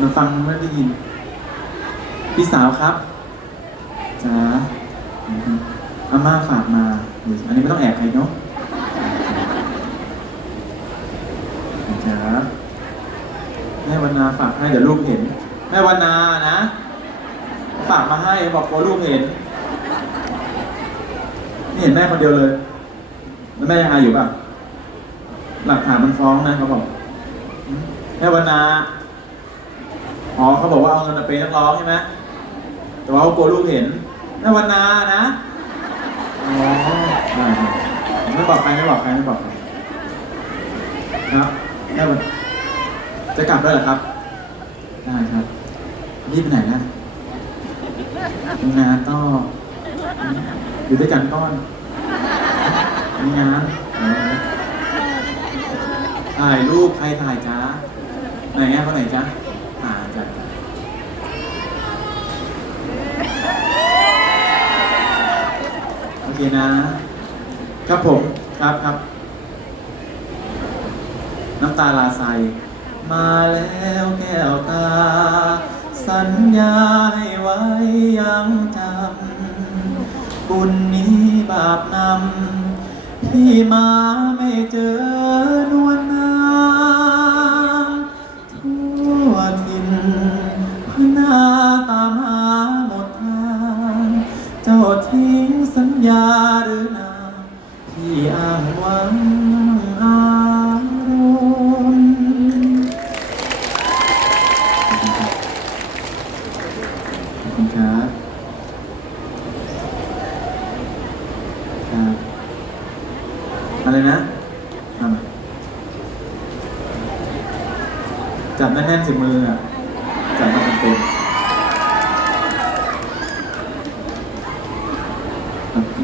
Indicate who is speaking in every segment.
Speaker 1: มาฟังไม่ได้ยิน พี่สาวครับจ๋าอาม่าฝากมาอันนี้ไม่ต้องแอบใครเนาะครับแม่วันนาฝากให้เดี๋ยวลูกเห็น แม่วันนานะ ฝากมาให้บอกกลัวลูกเห็นไม่เห็นแม่คนเดียวเลย แล้วแม่ยังอายอยู่ป่ะ หลักฐานมันฟ้องนะเขาบอกแม่วันนา อ๋อเขาบอกว่าเอาเงินมาเป็นนักร้องใช่ไหมแต่ว่าเขากลัวลูกเห็นแม่วันนานะอ๋อได้ครับไม่บอกใครไม่บอกใครไม่บอกใครครับแม่จะกลับแล้วเหรอครับ ได้ครับรีบไปไหนนะทำงานก็อยู่ด้วยกันก้อนทำงานถ่ายรูปใครถ่ายจ้าไหนแอบคนไหนจ้า่าจาจ้าโอเคนะ ครับผมครับครับ น้ำตาลาใสมาแล้วแก้วตา สัญญาให้ไว้ยังจำบุญนี้บาปนำที่มาไม่เจอนวล ทิ้งสัญญาหรือนางที่อ้างหวังอารมณ์ขอบคุณครับครับอะไรนะทำจับแน่นๆสิมืออะจับมาเต็มๆ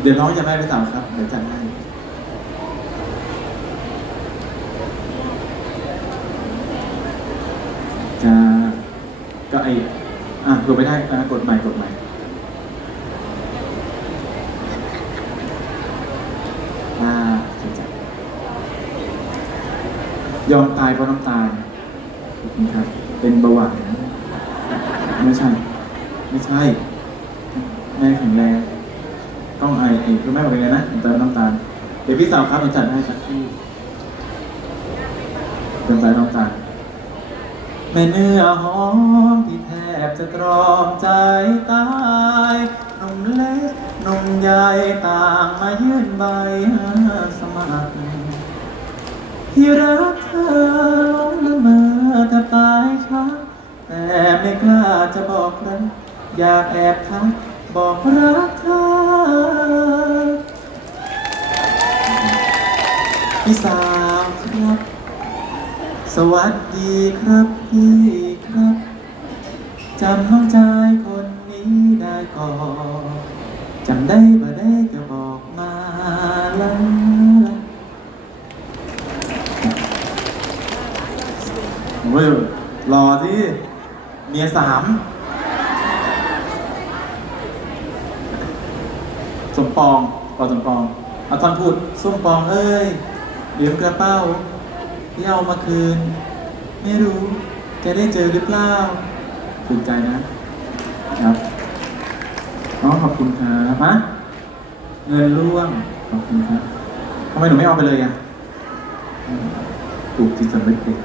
Speaker 1: เดี๋ยวน้องจะไม่ไปสาวครับเดี๋ยวจัดให้จะก็ไออะกดไปได้อะกดใหม่กดใหม่อ่าโอเคจ้ะยอมตายเพราะน้ำตาลขอบคุณครับ เป็นเบาหวานไม่ใช่ ไม่ใช่ แม่แข็งแรง ต้องไอเองคือแม่บอกเป็นไงนะเติมน้ำตาลเดี๋ยวพี่สาวครับผมจัดให้สักครู่เติมใจน้ำตาลแม่เนื้อหอมที่แทบจะตรอมใจตายหนุ่มเล็กหนุ่มใหญ่ต่างมายื่นใบสมัครที่รักเธอหลงละเมอแทบตายชักแต่ไม่กล้าจะบอกรักอยากแอบทักบอกรักเธอ พี่สาวครับ สวัสดีครับพี่ครับจำน้องชายคนนี้ได้ก่อนจำได้บ่ได้ก็บอกมาละเว้ยรอที่เมียสามสมปองปอสมปอง เอาท่อนพูดส้มปองเอ้ย ลืมกระเป๋าที่เอามาคืน ไม่รู้จะได้เจอหรือเปล่าถูกใจนะครับน้องขอบคุณครับฮะเงินร่วงขอบคุณครับทำไมหนูไม่เอาไปเลยอะถูกจิตสำนึกเด็ก